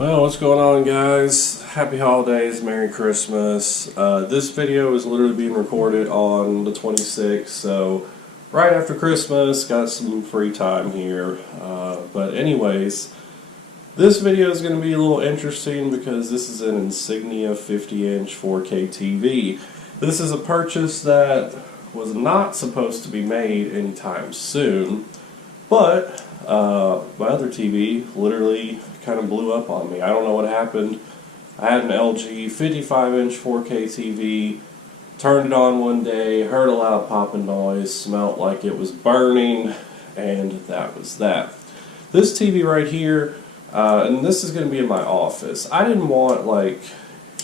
Well, what's going on, guys? Happy holidays, Merry Christmas. This video is literally being recorded on the 26th, so right after Christmas, got some free time here. But anyways, this video is going to be a little interesting because this is an Insignia 50-inch 4K TV. This is a purchase that was not supposed to be made anytime soon, but my other TV literally kind of blew up on me. I don't know what happened. I had an LG 55-inch 4K TV, turned it on one day, heard a loud popping noise, smelled like it was burning, and that was that. This TV right here, and this is going to be in my office. I didn't want like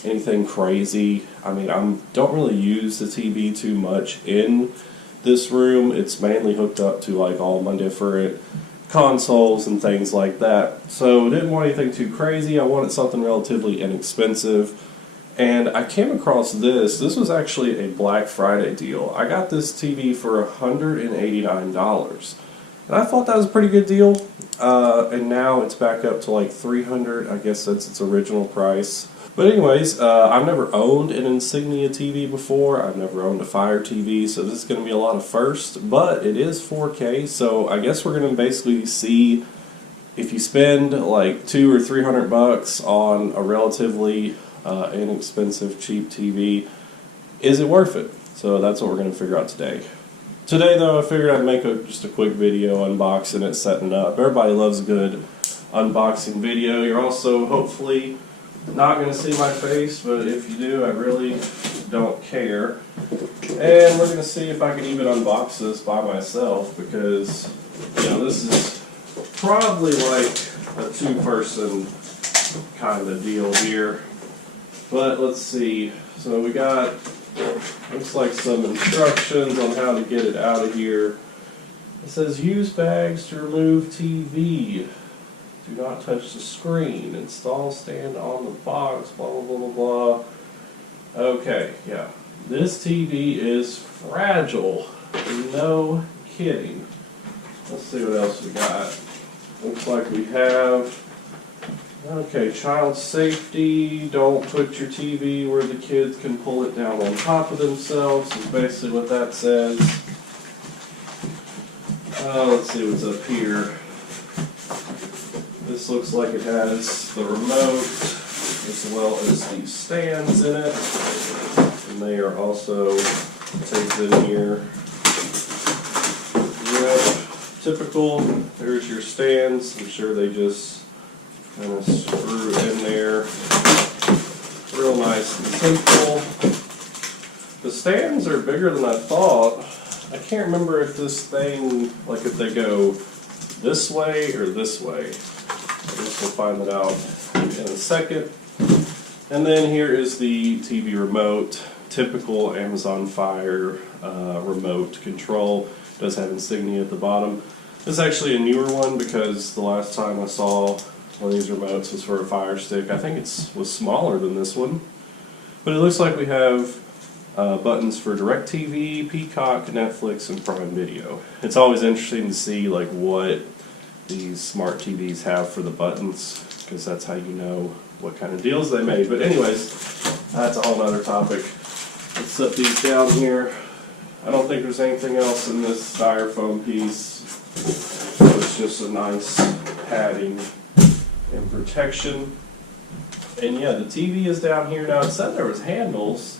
anything crazy. I mean, I don't really use the TV too much in this room. It's mainly hooked up to like all my different consoles and things like that. So didn't want anything too crazy. I wanted something relatively inexpensive. And I came across this. This was actually a Black Friday deal. I got this TV for $189. And I thought that was a pretty good deal. And now it's back up to like $300. I guess that's its original price. But anyways, I've never owned an Insignia TV before. I've never owned a Fire TV, so this is going to be a lot of firsts. But it is 4K, so I guess we're going to basically see if you spend like $200 or $300 on a relatively inexpensive, cheap TV, is it worth it? So that's what we're going to figure out today. Today, though, I figured I'd make just a quick video unboxing it, setting it up. Everybody loves a good unboxing video. You're also hopefully not going to see my face, but if you do, I really don't care. And we're going to see if I can even unbox this by myself, because, you know, this is probably like a two-person kind of deal here. But let's see. So we got, looks like some instructions on how to get it out of here. It says use bags to remove TV. Do not touch the screen. Install stand on the box. Blah, blah, blah, blah, blah. Okay, yeah. This TV is fragile. No kidding. Let's see what else we got. Looks like we have, okay, child safety. Don't put your TV where the kids can pull it down on top of themselves is basically what that says. Let's see what's up here. This looks like it has the remote as well as the stands in it, and they are also taped in here. Yep, typical. There's your stands. I'm sure they just kind of screw in there. Real nice and simple. The stands are bigger than I thought. I can't remember if this thing, like if they go this way or this way. I guess we'll find that out in a second. And then here is the TV remote. Typical Amazon Fire remote control. It does have Insignia at the bottom. This is actually a newer one because the last time I saw one of these remotes was for a Fire Stick. I think it was smaller than this one. But it looks like we have buttons for DirecTV, Peacock, Netflix, and Prime Video. It's always interesting to see like what these smart TVs have for the buttons, because that's how you know what kind of deals they made. But anyways, that's a whole other topic. Let's set these down here. I don't think there's anything else in this styrofoam piece. So it's just a nice padding and protection. And yeah, the TV is down here. Now it said there was handles.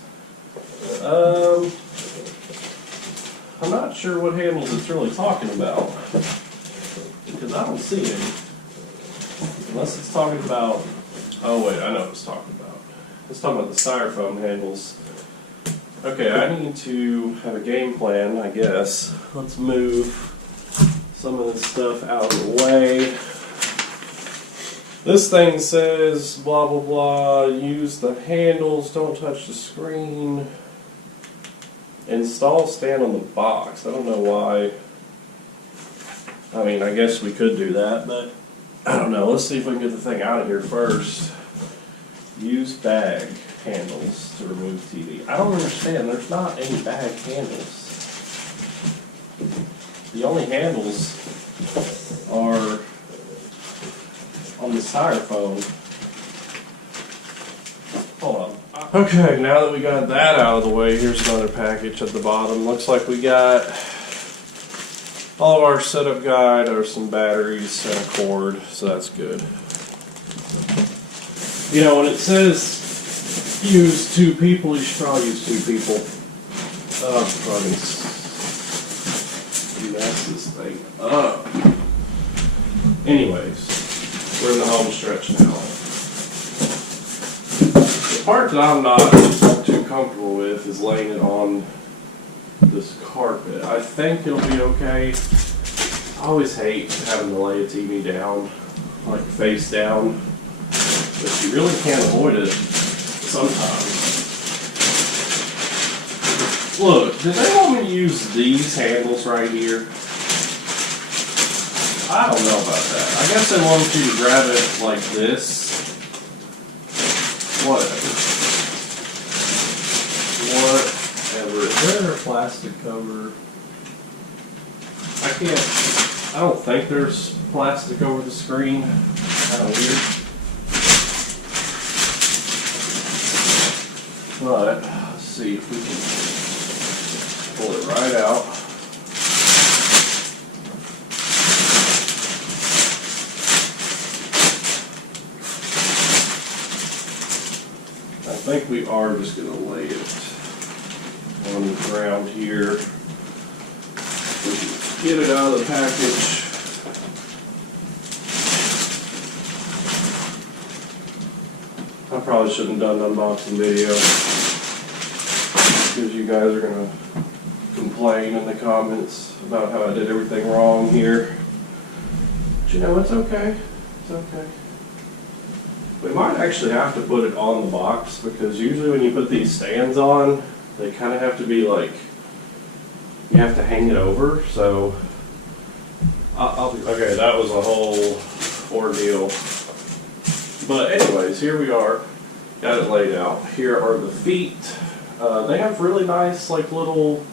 I'm not sure what handles it's really talking about, because I don't see any. Unless it's talking about, oh wait, I know what it's talking about. It's talking about the styrofoam handles. Okay, I need to have a game plan, I guess. Let's move some of this stuff out of the way. This thing says blah blah blah, use the handles, don't touch the screen. Install stand on the box. I don't know why. I mean, I guess we could do that, but I don't know. Let's see if we can get the thing out of here first. Use bag handles to remove TV. I don't understand. There's not any bag handles. The only handles are on the styrofoam. Okay, now that we got that out of the way, here's another package at the bottom. Looks like we got all of our setup guide, or some batteries and a cord, so that's good. You know, when it says use 2 people, you should probably use 2 people. Probably mess this thing up. Anyways, we're in the home stretch now. The part that I'm not too comfortable with is laying it on this carpet. I think it'll be okay. I always hate having to lay a TV down, like face down, but you really can't avoid it sometimes. Look, did they want me to use these handles right here? I don't know about that. I guess they want you to grab it like this. Whatever. Is there a plastic cover? I don't think there's plastic over the screen. Kind of weird. But, let's see if we can pull it right out. I think we are just going to lay it on the ground here. We can get it out of the package. I probably shouldn't have done an unboxing video because you guys are going to complain in the comments about how I did everything wrong here. But you know, it's okay. It's okay. We might actually have to put it on the box because usually when you put these stands on, they kind of have to be like, you have to hang it over. So, okay, that was a whole ordeal. But anyways, here we are. Got it laid out. Here are the feet. They have really nice like little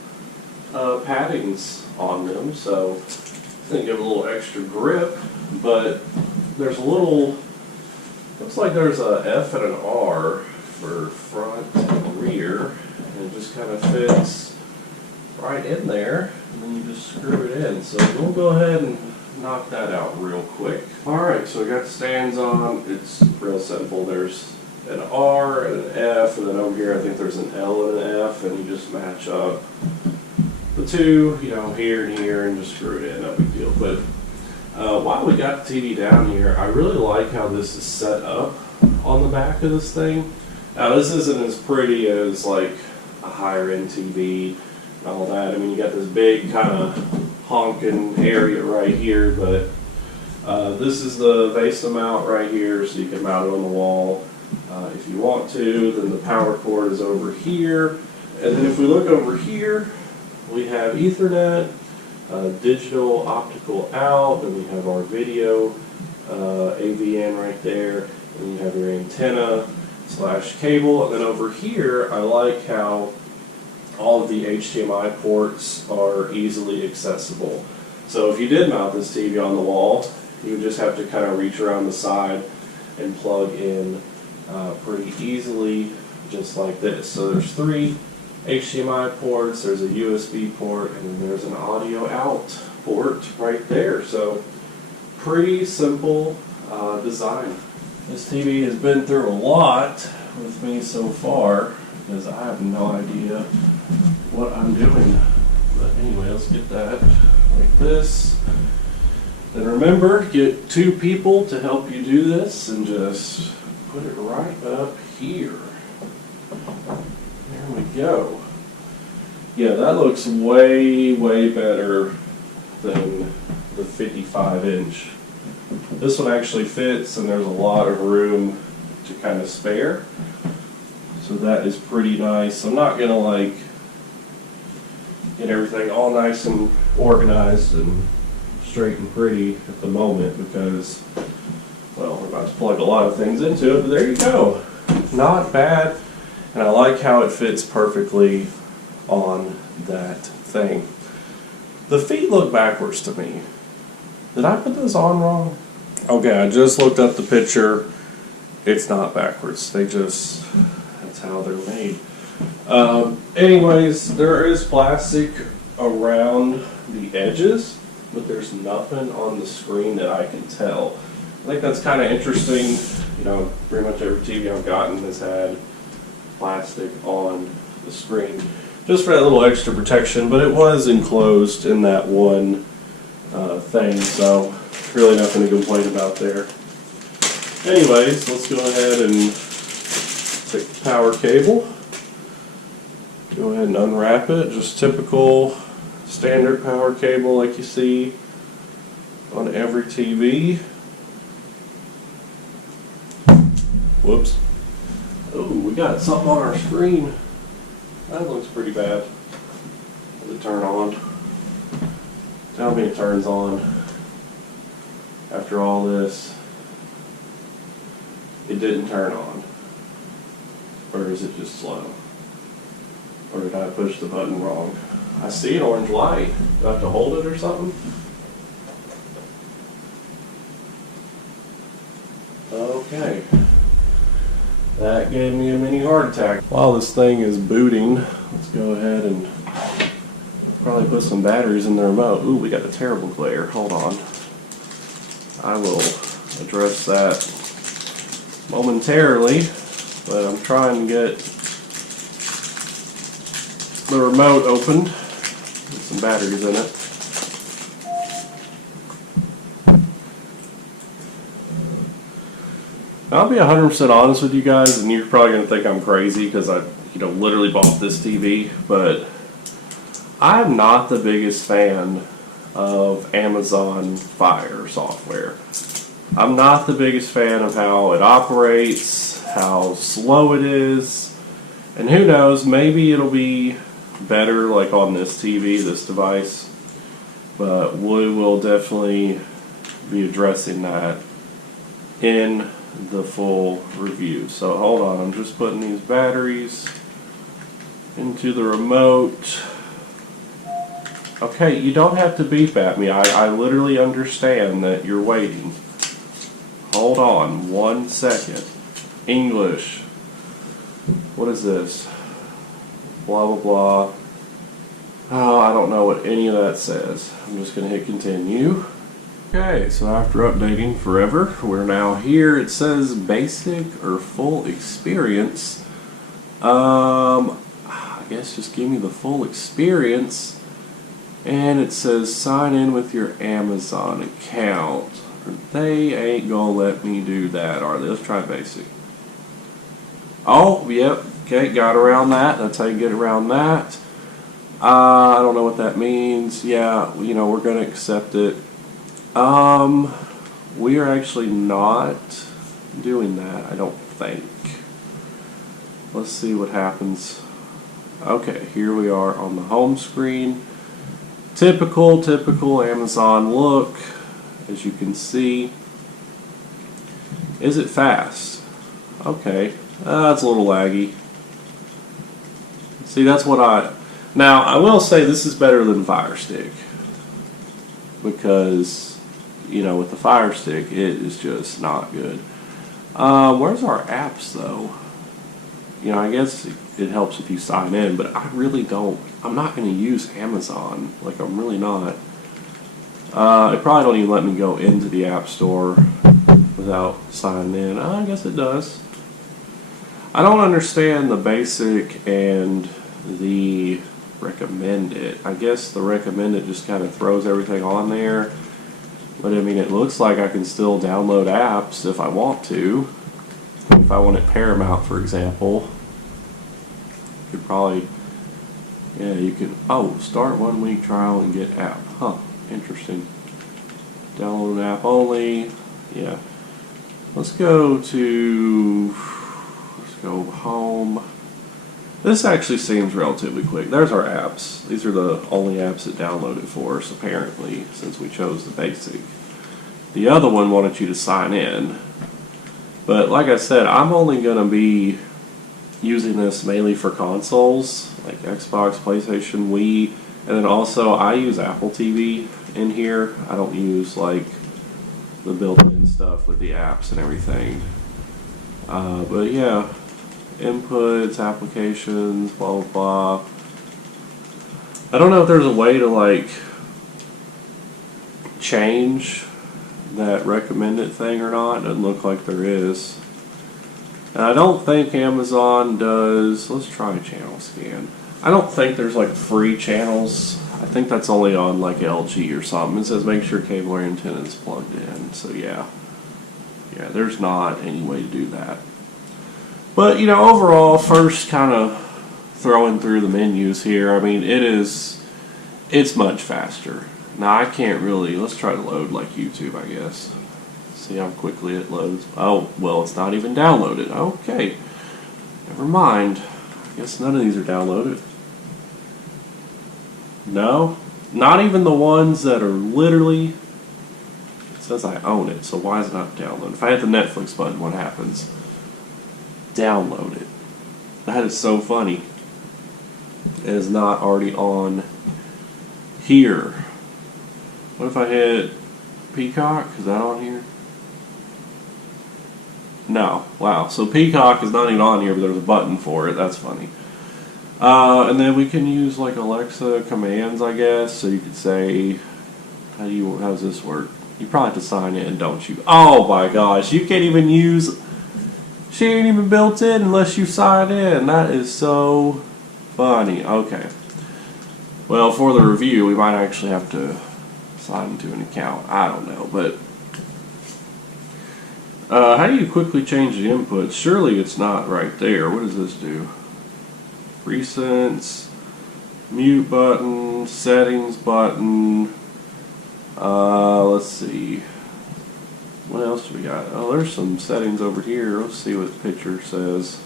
paddings on them, so it's going to give a little extra grip. But there's a little, looks like there's a F and an R for front and rear, and it just kind of fits right in there, and then you just screw it in. So we'll go ahead and knock that out real quick. Alright, so we got the stands on. It's real simple. There's an R and an F, and then over here I think there's an L and an F, and you just match up the two, you know, here and here, and just screw it in. No big deal. But while we got the TV down here, I really like how this is set up on the back of this thing. Now this isn't as pretty as like a higher end TV and all that. I mean, you got this big kind of honking area right here, but this is the VESA mount right here, so you can mount it on the wall if you want to. Then the power cord is over here, and then if we look over here, we have Ethernet, digital optical out, and we have our video AVN right there, and you have your antenna / cable, and then over here I like how all of the HDMI ports are easily accessible. So if you did mount this TV on the wall, you would just have to kind of reach around the side and plug in pretty easily, just like this. So there's 3 HDMI ports, there's a USB port, and then there's an audio out port right there. So pretty simple design. This TV has been through a lot with me so far because I have no idea what I'm doing. But anyway, let's get that like this. Then remember, get 2 people to help you do this and just put it right up here. There we go. Yeah, that looks way, way better than the 55-inch. This one actually fits, and there's a lot of room to kind of spare. So that is pretty nice. I'm not gonna like get everything all nice and organized and straight and pretty at the moment because, well, we're about to plug a lot of things into it, but there you go. Not bad, and I like how it fits perfectly on that thing. The feet look backwards to me. Did I put this on wrong? Okay, I just looked up the picture. It's not backwards. They just That's how they're made. Anyways, there is plastic around the edges, but there's nothing on the screen that I can tell. I think that's kind of interesting. You know, pretty much every TV I've gotten has had plastic on the screen, just for that little extra protection, but it was enclosed in that one thing, so really nothing to complain about there. Anyways, let's go ahead and take the power cable. Go ahead and unwrap it. Just typical standard power cable like you see on every TV. Whoops. Oh, we got something on our screen. That looks pretty bad. Does it turn on? Tell me it turns on. After all this, it didn't turn on. Or is it just slow? Or did I push the button wrong? I see an orange light. Do I have to hold it or something? Okay. That gave me a mini heart attack. While this thing is booting, let's go ahead and probably put some batteries in the remote. Ooh, we got a terrible glare. Hold on. I will address that momentarily, but I'm trying to get the remote opened with some batteries in it. I'll be 100% honest with you guys, and you're probably going to think I'm crazy because I, literally bought this TV, but I'm not the biggest fan of Amazon Fire software. I'm not the biggest fan of how it operates, how slow it is, and who knows, maybe it'll be better like on this TV, this device, but we will definitely be addressing that in the full review. So hold on, I'm just putting these batteries into the remote. Okay, you don't have to beep at me. I literally understand that you're waiting. Hold on 1 second. English. What is this? Blah blah blah. Oh, I don't know what any of that says. I'm just going to hit continue. Okay, so after updating forever, we're now here. It says basic or full experience. I guess just give me the full experience. And it says sign in with your Amazon account. They ain't gonna let me do that, are they? Let's try basic. Oh, yep. Okay, got around that. That's how you get around that. I don't know what that means. Yeah, we're gonna accept it. We are actually not doing that, I don't think. Let's see what happens. Okay, here we are on the home screen. Typical Amazon look, as you can see. Is it fast? Okay, it's a little laggy. See, that's what now I will say this is better than Fire Stick, because with the Fire Stick, it is just not good. Where's our apps, though? I guess it helps if you sign in, but I really don't. I'm not going to use Amazon. Like, I'm really not. It probably don't even let me go into the App Store without signing in. I guess it does. I don't understand the basic and the recommended. I guess the recommended just kind of throws everything on there. But I mean, it looks like I can still download apps if I want to. If I wanted Paramount, for example, you could probably, you could, start 1 week trial and get app. Huh, interesting. Download an app only, yeah. Let's go home. This actually seems relatively quick. There's our apps. These are the only apps that downloaded for us, apparently, since we chose the basic. The other one wanted you to sign in. But like I said, I'm only going to be using this mainly for consoles, like Xbox, PlayStation, Wii, and then also I use Apple TV in here. I don't use like the built-in stuff with the apps and everything. But yeah, inputs, applications, blah blah blah. I don't know if there's a way to like change that recommended thing or not. It doesn't look like there is. And I don't think Amazon does. Let's try a channel scan. I don't think there's like free channels. I think that's only on like LG or something. It says make sure cable or antenna is plugged in. So yeah, there's not any way to do that. But you know, overall, first kind of throwing through the menus here. I mean, it's much faster. Now I can't really. Let's try to load like YouTube, I guess. See how quickly it loads. Oh, well, it's not even downloaded. Okay, never mind. I guess none of these are downloaded. No, not even the ones that are literally. It says I own it, so why is it not downloaded? If I hit the Netflix button, what happens? Download it. That is so funny. It is not already on here. What if I hit Peacock? Is that on here? No. Wow. So Peacock is not even on here, but there's a button for it. That's funny. And then we can use like Alexa commands, I guess. So you could say, how does this work? You probably have to sign in, don't you? Oh my gosh, you can't even use. She ain't even built in unless you sign in. That is so funny. Okay. Well, for the review, we might actually have to sign into an account. I don't know, but how do you quickly change the inputs? Surely it's not right there. What does this do? Recents, mute button, settings button. Let's see. What else do we got? Oh, there's some settings over here. Let's see what the picture says.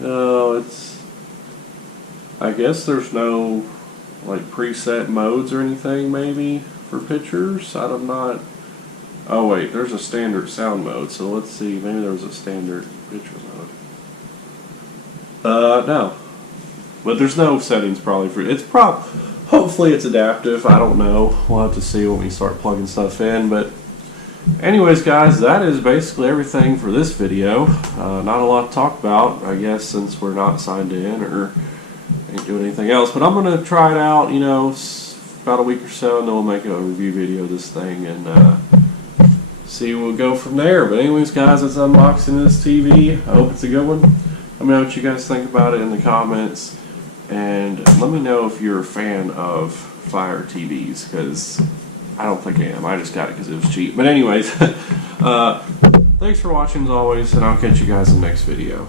No, I guess there's no like preset modes or anything maybe for pictures. I'm not. Oh wait, there's a standard sound mode. So let's see. Maybe there's a standard picture mode. No. But there's no settings probably for it's hopefully it's adaptive. I don't know. We'll have to see when we start plugging stuff in. But anyways, guys, that is basically everything for this video. Not a lot to talk about, I guess, since we're not signed in or ain't doing anything else. But I'm gonna try it out, you know, about a week or so, and then we'll make a review video of this thing and see we'll go from there. But anyways, guys, that's unboxing this TV. I hope it's a good one. Let me know what you guys think about it in the comments, and let me know if you're a fan of Fire TVs, because I don't think I am. I just got it because it was cheap. But anyways, thanks for watching as always, and I'll catch you guys in the next video.